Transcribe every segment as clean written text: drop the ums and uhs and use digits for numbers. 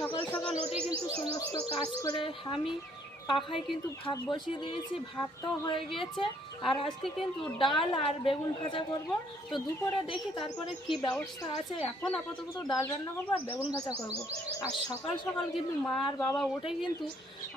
সকাল সকাল উঠে কিন্তু সমস্ত কাজ করে আমি পাখায় কিন্তু ভাত বসিয়ে দিয়েছি, ভাতটাও হয়ে গিয়েছে। আর আজকে কিন্তু ডাল আর বেগুন ভাজা করব। তো দুপুরে দেখি তারপরে কি ব্যবস্থা আছে। এখন আপাতত ডাল রান্না করবো আর বেগুন ভাজা করব। আর সকাল সকাল কিন্তু মা আর বাবা উঠে কিন্তু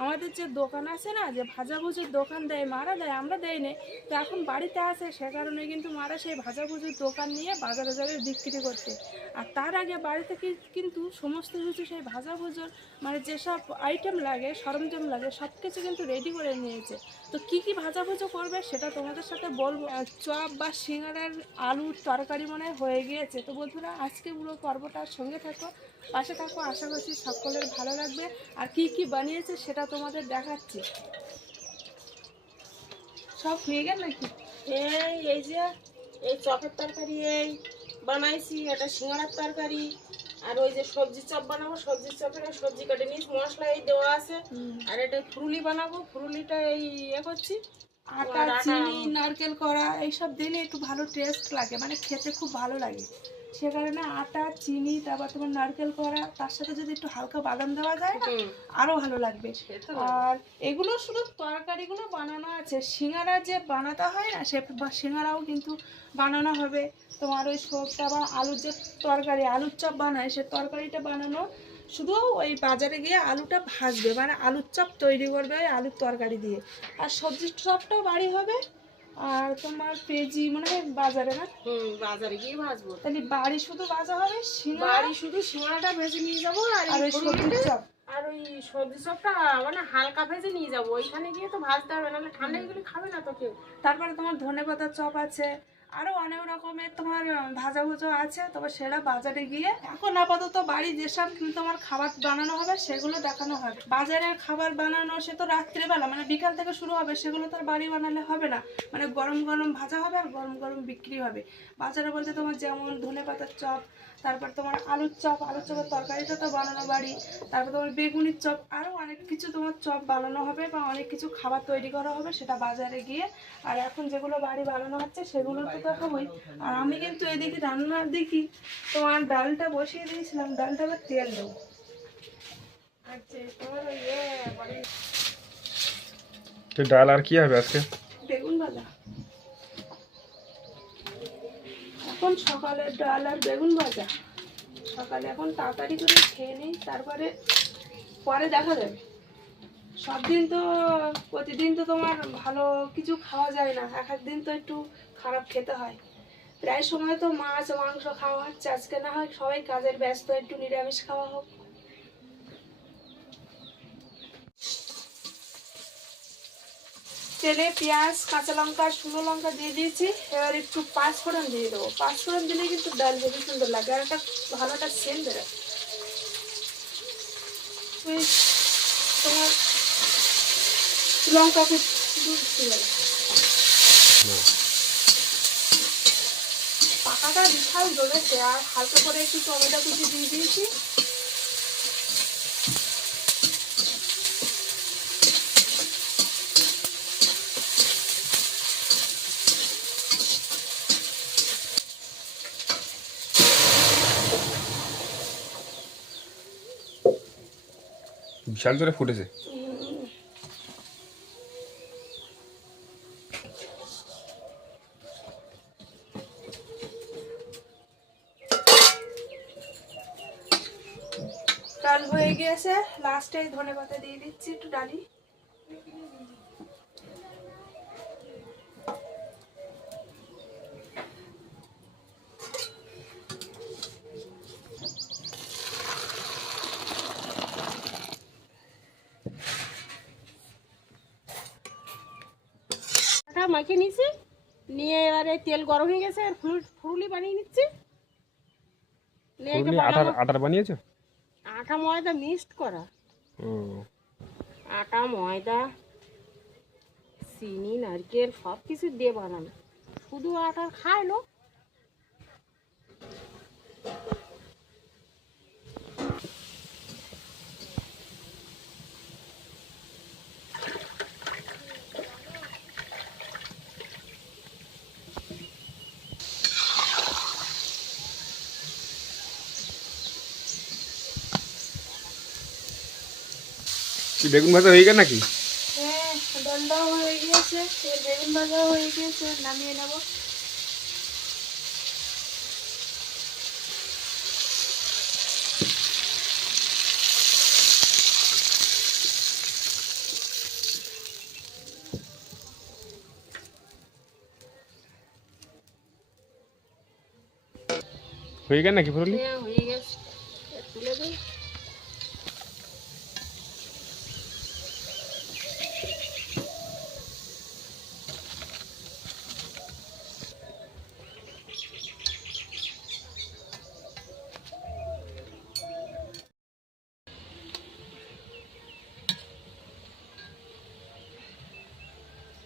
আমাদের যে দোকান আছে না, যে ভাজাভুজির দোকান দেয়, মারা দেয়, আমরা দেয় না। তো এখন বাড়িতে আসে, সে কারণে কিন্তু মারা সেই ভাজাভুজির দোকান নিয়ে বাজারে যাবে বিক্রি করতে। আর তার আগে বাড়ি থেকে কিন্তু সমস্ত কিছু সেই ভাজাভুজির মানে যেসব আইটেম লাগে, সরঞ্জাম লাগে, সব কিছু কিন্তু রেডি করে নিয়েছে। তো কি কি ভাজাভুজি করবে সেটা তোমাদের সাথে বলবো। চপ বা সিঙ্গাড়ার আলুর তরকারি মনে হয়ে গিয়েছে। তো বন্ধুরা, আজকে পুরো পর্বটার সঙ্গে থাকো, পাশে থাকো, আশা করছি সকলের ভালো লাগবে। আর কি কি বানিয়েছে সেটা তোমাদের দেখাচ্ছি। সব হয়ে গেল নাকি? এই যে এই চপের তরকারি এই বানাইছি, এটা সিঙ্গাড়ার তরকারি। আর ওই যে সবজি চপ বানাবো, সবজির চপের সবজি কেটে নিয়েছি, মশলা এই দেওয়া আছে। আর এটা ফুরুলি বানাবো, ফুরুলিটা এই করছি। আটা, চিনি, নারকেল করা এইসব দিলে একটু ভালো টেস্ট লাগে, মানে খেতে খুব ভালো লাগে। সে কারণে আটা, চিনি, তারপর তোমার নারকেল করা, তার সাথে যদি একটু হালকা বাদাম দেওয়া যায় না, আরো ভালো লাগবে। আর এগুলো শুধু তরকারিগুলো বানানো আছে, সিঙ্গারা যে বানাতে হয় না, সে সিঙ্গারাও কিন্তু বানানো হবে। তোমার ওই সবটা বা আলুর যে তরকারি, আলুর চপ বানায়, সে তরকারিটা বানানো শুধু ওই বাজারে গিয়ে আলুটা ভাজবে, মানে আলুর চপ তৈরি করবে ওই আলুর তরকারি দিয়ে। আর সবজির চপটাও বাড়ি হবে। আর তোমার পেঁয়াজি মনে হয় বাজারে, না? বাজারে গিয়ে ভাজবো। তাহলে বাড়ি শুধু ভাজা হবে, বাড়ি শুধু সিঙ্গাড়াটা ভেজে নিয়ে যাবো। আর ওই সবজির চপ, আর ওই সবজি চপটা মানে হালকা ভেজে নিয়ে যাবো। ওইখানে গিয়ে তো ভাজতে হবে, নাহলে ঠান্ডা এগুলো খাবে না তো কেউ। তারপরে তোমার ধনেপাতার চপ আছে, আরো অনেক রকমের তোমার ভাজা ভুজো আছে। তবে সেটা বাজারে গিয়ে, এখন আপাতত বাড়ি যেসব তোমার খাবার বানানো হবে সেগুলো দেখানো হবে। বাজারের খাবার বানানো সে তো রাত্রেবেলা, মানে বিকাল থেকে শুরু হবে, সেগুলো তো আর বাড়ি বানালে হবে না। মানে গরম গরম ভাজা হবে আর গরম গরম বিক্রি হবে। বাজারে বলতে তোমার যেমন ধনেপাতার চপ, তারপর তোমার আলুর চপ, আলুর চপের তরকারিটা তো বানানো বাড়ি, তারপর তোমার বেগুনির চপ, আরও অনেক কিছু তোমার চপ বানানো হবে বা অনেক কিছু খাবার তৈরি করা হবে, সেটা বাজারে গিয়ে। আর এখন যেগুলো বাড়ি বানানো হচ্ছে সেগুলো তো দেখাবোই। আর আমি কিন্তু এদিকে রান্নার দিকে তোমার ডালটা বসিয়ে দিয়েছিলাম, ডালটা আবার তেল দেবো। তো ডাল আর কি হবে আজকে? বেগুন ভাজা। এখন সকালে ডাল আর বেগুন ভাজা। সকালে এখন তাড়াতাড়ি করে খেয়ে নিই, তারপরে পরে দেখা যাবে। সব দিন তো, প্রতিদিন তো তোমার ভালো কিছু খাওয়া যায় না, এক এক দিন তো একটু খারাপ খেতে হয়। প্রায় সময় তো মাছ মাংস খাওয়া হচ্ছে, আজকে না হয় সবাই কাজের ব্যস্ত, একটু নিরামিষ খাওয়া হোক। তেলে পেঁয়াজ, কাঁচা লঙ্কা, শুকনো লঙ্কা দিয়ে দিয়েছি। এবার একটু পাঁচফোড়ন দিয়ে দেবো। পাঁচফোড়ন দিলে কিন্তু ডাল হেবি সুন্দর লাগে, আর একটা ভালো একটা সেন্ট বেরোয়। তোমার লঙ্কা পাকাটা বিশাল জ্বলেছে, আর হালকা করে একটু টমেটো কুচি দিয়ে দিয়েছি। বিশাল জোরে ফুটেছে। ডাল হয়ে গিয়েছে, লাস্টে ধনেপাতা দিয়ে দিচ্ছি একটু ডালি। মাখিয়ে নিয়েছি, নিয়ে এবারে তেল গরম হয়ে গেছে, আর ফুরুলি বানিয়ে নিচ্ছি। আটার বানিয়েছো? আটা ময়দা মিক্সড করা। আটা, ময়দা, চিনি, নারকেল সব কিছু দিয়ে বানানো। শুধু আটা খায় লোক। কি বেগুন ভাজা হয়ে গেল নাকি? হ্যাঁ, ডালটাও হয়ে গিয়েছে, এর বেগুন ভাজাও হয়ে গিয়েছে, নামিয়ে নেব। হয়ে গেল নাকি ফুরলি? হ্যাঁ হয়ে গেছে, তুলে দিই।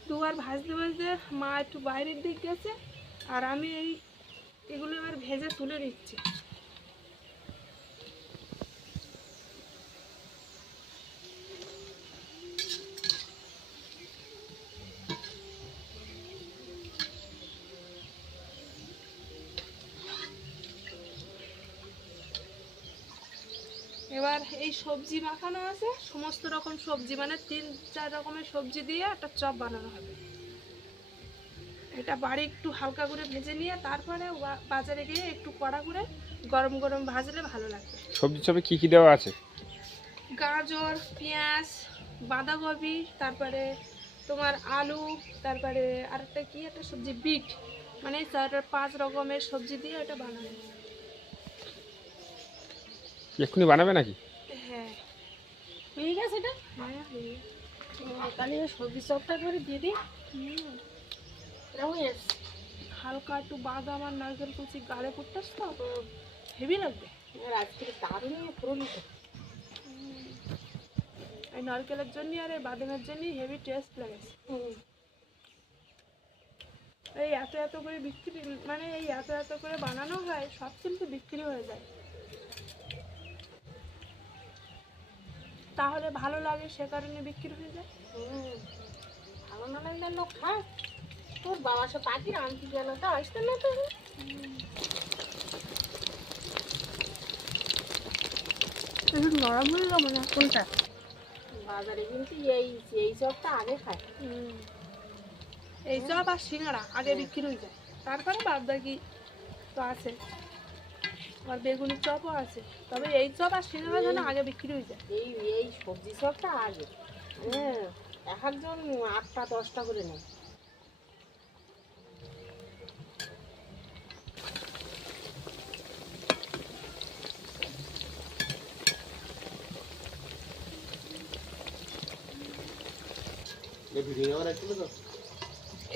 দুবার ভাজতে ভাজতে মা একটু বাইরের দিক গেছে, আর আমি এগুলো এবার ভেজে তুলে নিচ্ছি। এবার এই সবজি মাখানো আছে, সমস্ত রকম সবজি, মানে 3-4 রকমের সবজি দিয়ে একটা চপ বানানো হবে। এটা বাড়ি একটু হালকা করে ভেজে নিয়ে তারপরে বাজারে গিয়ে একটু কড়া করে গরম গরম ভাজলে ভালো লাগবে। সবজি চপে কি কি দেওয়া আছে? গাজর, পেঁয়াজ, বাঁধাকপি, তারপরে তোমার আলু, তারপরে আরেকটা কি একটা সবজি, বিট, মানে 4-5 রকমের সবজি দিয়ে এটা বানানো। এক্ষুনি বানাবে নাকি? হ্যাঁ, হয়ে গেছে এটা। হ্যাঁ, হ্যাঁ। তাহলে সবজি চপটা করে দিয়ে দিই। হুম, এটা হয়ে গেছে। হালকা একটু বাদাম আর নারকেল কুচি গালে করতেছ তো হেভি লাগবে। আর আজকে দারুণ ফুরলি তো। এই নারকেলের জন্য আর এই বাদামের জন্যই হেভি টেস্ট লেগেছে। এই এত এত করে বিক্রি, মানে এই এত এত করে বানানো হয়, সব কিন্তু বিক্রি হয়ে যায়। তাহলে ভালো লাগে, সে কারণে বিক্রি হয়ে যায়। ভালো না লাগলে লোক খায়। তোর বাবার সাথে পাখি আনতে গেল তো আসতে না তো। একটু নরম হয়ে যাবো না কোনটা? বাজারে কিন্তু এই চপটা আগে খায়। এই চপ আর সিঙ্গাড়া আগে বিক্রি হয়ে যায়, তারপরে বাদ বাকি তো আছে, আর বেগুনের চপও আছে, তবে এই চপ আর সিঙ্গাড়া যেন আগে বিক্রি হয়ে যায়। এই সবজি চপটা আগে, হ্যাঁ, এক একজন 8টা-10টা করে নেয়।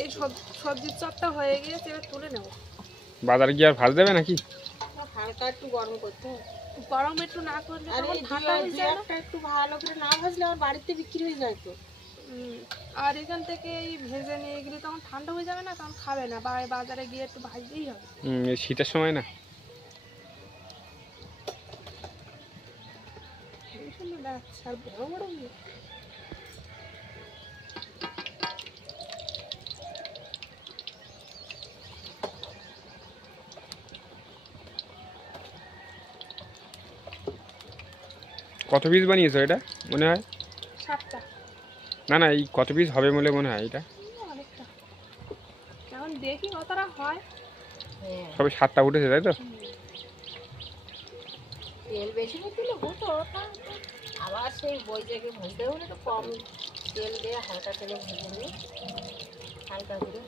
এই সবজির চপটা হয়ে গিয়েছে, এবার তুলে নেব। বাজারে গিয়ে আর ভাজ দেবে নাকি? হালকা একটু গরম করতে হবে। গরম একটু না করলে আর তখন এই ঠান্ডা হয়ে যায় না। একটা একটু ভালো করে না ভাজলে আমার বাড়িতে বিক্রি হয়ে যায় তো। আর এখান থেকে এই ভেজে নিয়ে গেলে তখন ঠান্ডা হয়ে যাবে না, তখন খাবে না, বাজারে গিয়ে একটু ভাজতেই হবে। এই শীতের সময় না। হেবি সুন্দর লাগছে, আর বড় বড় গুলো। কত পিস বানিয়েছো এটা মনে হয়? 7টা। না না, এই কত পিস হবে বলে মনে হয় এটা? অনেকটা, এখন দেখি কতটা হয়। হ্যাঁ, সবে 7টা উঠেছে তাই তো? তেল বেশি না দিলে হতো, আবার সেই বই থেকে ভাজতে হলে তো কম তেল দিয়ে হালকা তেলে ভেজে নিই হালকা করে।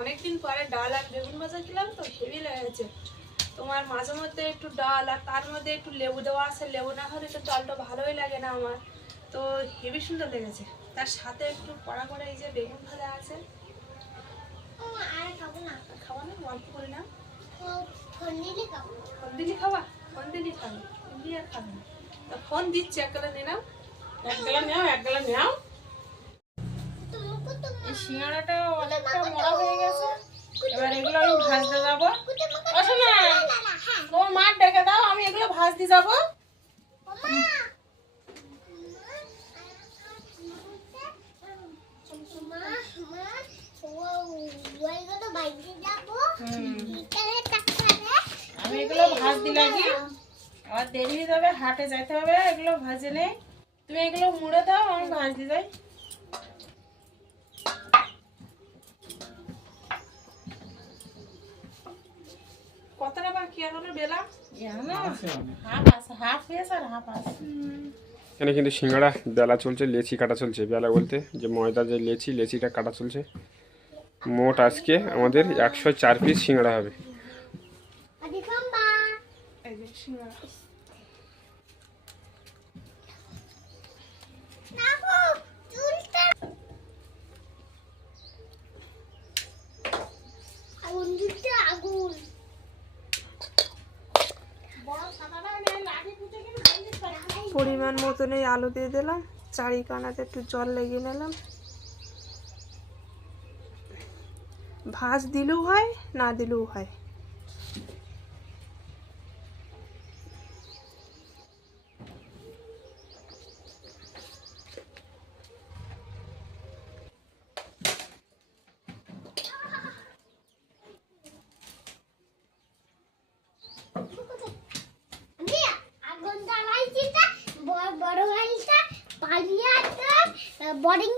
অনেকদিন পরে ডাল আর বেগুন ভাজা খেলাম তো হেভি লেগেছে। তোমার মাঝে মধ্যে একটু ডাল আর তার মধ্যে একটু লেবু দেওয়া আছে, লেবু না হলে তো ডালটা ভালোই লাগে না আমার, তো হেভি সুন্দর লেগেছে। তার সাথে একটু কড়া করে এই যে বেগুন ভাজা আছে। খাওয়া না, অল্প করে না। ফোন দিলি খাওয়া, ফোন দিলি খাবো, ফোন দিয়ে আর খাবে না। তা ফোন দিচ্ছে, এক গেলা নিয়ে নাও, এক গেলা নেও, এক গেলা নেও। तुमको तो সিঙ্গাড়াটা অনেকটা মোড়া হয়ে গেছে, এবার এগুলো আমি ভাজতে যাবো। আসো না, তোমার মা ডেকে দাও, আমি এগুলো ভাজতে যাবো। আমি এগুলো ভাজতে লাগি, আবার দেরি হয়ে যাবে, হাটে যেতে হবে, এগুলো ভাজে নেই। তুমি এগুলো মুড়ে দাও, আমি ভাজতে যাই। কতটা বাকি এখনো বেলা? হাফ আছে, হাফ হয়েছে আর হাফ আছে। এখানে কিন্তু সিঙ্গাড়া বেলা চলছে, লেচি কাটা চলছে। বেলা বলতে যে ময়দা যে লেচিটা কাটা চলছে। মোট আজকে আমাদের 104 পিস সিঙ্গাড়া হবে। এই যে সিঙ্গারা। পরিমাণ মতন এই আলু দিয়ে দিলাম, চারিকানাতে একটু জল লেগে নিলাম। ভাজ দিলেও হয়, না দিলেও হয়। বোর্ডিং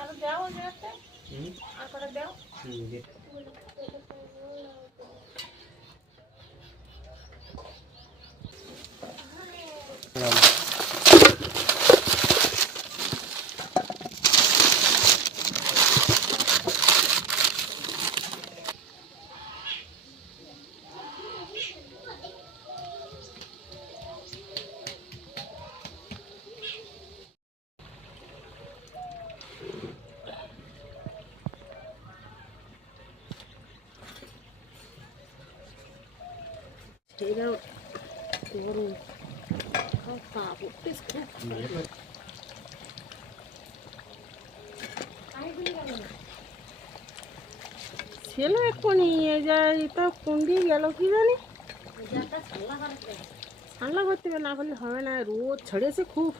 আর দাও যেতে, আর করে দাও। ছিল এক্ষুনি, এই যে এটা কোন দিয়ে গেল কি জানি। ঠান্ডা করতে হবে, না করলে হবে না, রোদ ছড়েছে খুব।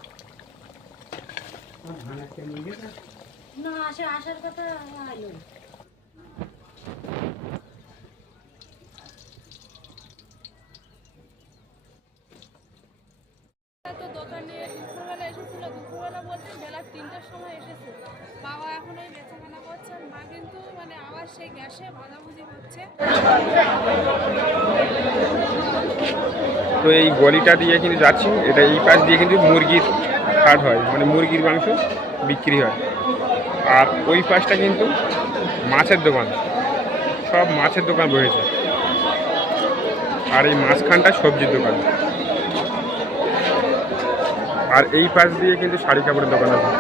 না আসার কথা হলো। তো দোকানে দুপুরবেলা এসেছিল, দুপুরবেলা বলতে বেলা 3টার সময় এসেছে। বাবা এখন ওই বেচাকেনা করছে, মা কিন্তু মানে আবার সেই গ্যাসে ভাজাভুজি হচ্ছে। তো এই গলিটা দিয়ে কিন্তু যাচ্ছি, এটা এই পাশ দিয়ে কিন্তু মুরগির হাট হয়, মানে মুরগির মাংস বিক্রি হয়। আর ওই পাশটা কিন্তু মাছের দোকান, সব মাছের দোকান বসেছে। আর এই মাঝখানটা সবজির দোকান। আর এই পাশ দিয়ে কিন্তু শাড়ি কাপড়ের দোকান আছে।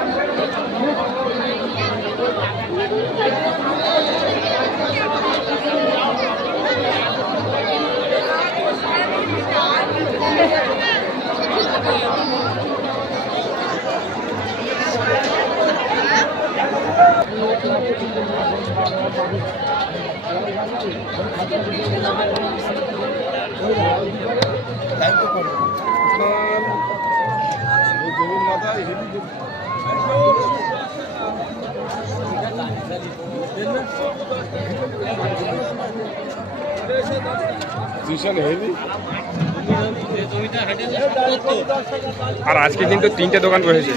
আর আজকে কিন্তু 3টে দোকান বসেছে।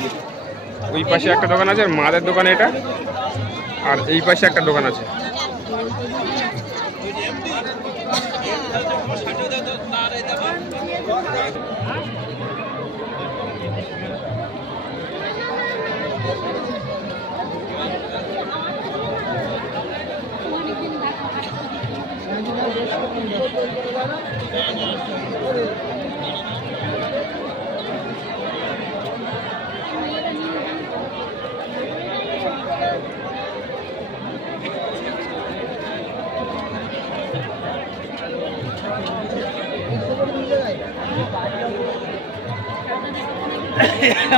ওই পাশে একটা দোকান আছে, আর মাদের দোকান এটা, আর এই পাশে একটা দোকান আছে। আর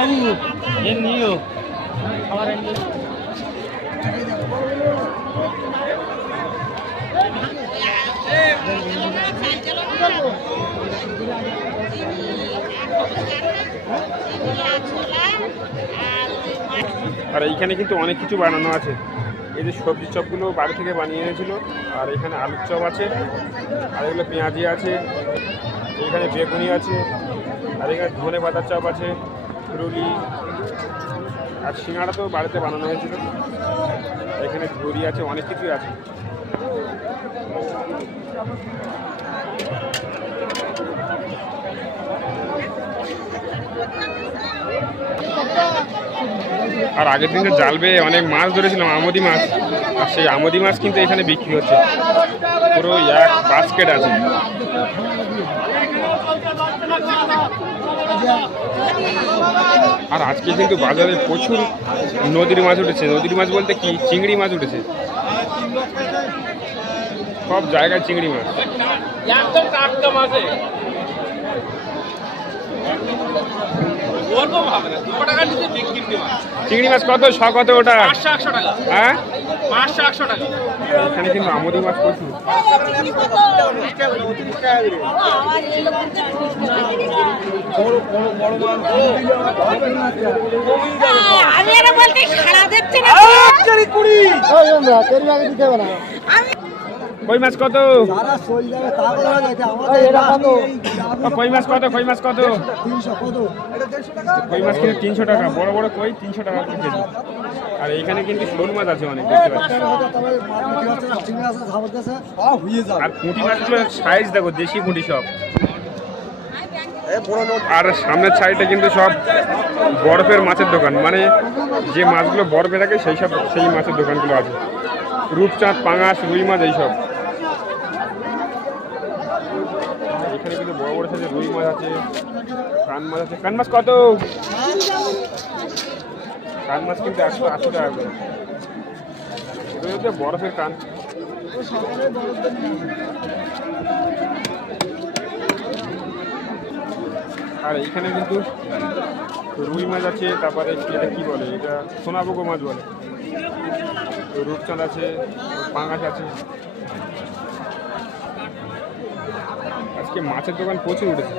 এইখানে কিন্তু অনেক কিছু বানানো আছে। এই যে সবজি চপগুলো বাড়ি থেকে বানিয়ে এনেছিল, আর এখানে আলুর চপ আছে, আর এগুলো পেঁয়াজি আছে, এখানে বেগুনি আছে, আর এখানে ধনে পাতার চপ আছে, রুলি, আর সিঙ্গাড়া তো বাড়িতে বানানো হয়েছিল। এখানে ঝুড়ি আছে, অনেক কিছুই আছে। আর আগের দিন তো জাল বেয়ে অনেক মাছ ধরেছিলাম, আমোদি মাছ, আর সেই আমোদি মাছ কিন্তু এখানে বিক্রি হচ্ছে, পুরো এক বাস্কেট আছে। আর আজকে কিন্তু বাজারে প্রচুর নদীর মাছ উঠেছে। নদীর মাছ বলতে কি, চিংড়ি মাছ উঠেছে, সব জায়গায় চিংড়ি মাছ। একদম টাটকা মাছ। চিংড়ি মাছ কত, শ কত ওটা? 500-100 টাকা। হ্যাঁ, 500-100 টাকা। এখানে কিন্তু আমোদি মাছ প্রচুর। আমি এটা বলতে সারা দেখছে না। কই মাছ কত? কই মাছ কত? কই মাছ কত? কই মাছ কিন্তু 300 টাকা, বড় বড় কই 300 টাকা কেজি। আর এইখানে কিন্তু শোল মাছ আছে অনেক, দেখতে পাচ্ছি। আর পুঁটি মাছগুলো সাইজ দেখো, দেশি পুঁটি সব। আর সামনের সাইডে কিন্তু সব বরফের মাছের দোকান, মানে যে মাছগুলো বরফে থাকে সেই মাছের দোকানগুলো আছে। রূপচাঁদ, পাঙাশ, রুই মাছ এইসব। এখানে কিন্তু বড় বড় সাইজের রুই মাছ আছে, কান মাছ আছে। কান মাছ কত? কান মাছ কিন্তু 180 টাকা করে। এগুলো হচ্ছে বরফের কান। আর এইখানে কিন্তু রুই মাছ আছে, তারপরে এটা কি বলে, এটা সোনাবুগো মাছ বলে, রূপচাঁদ আছে, পাঙাশ আছে। আজকে মাছের দোকান প্রচুর উঠেছে।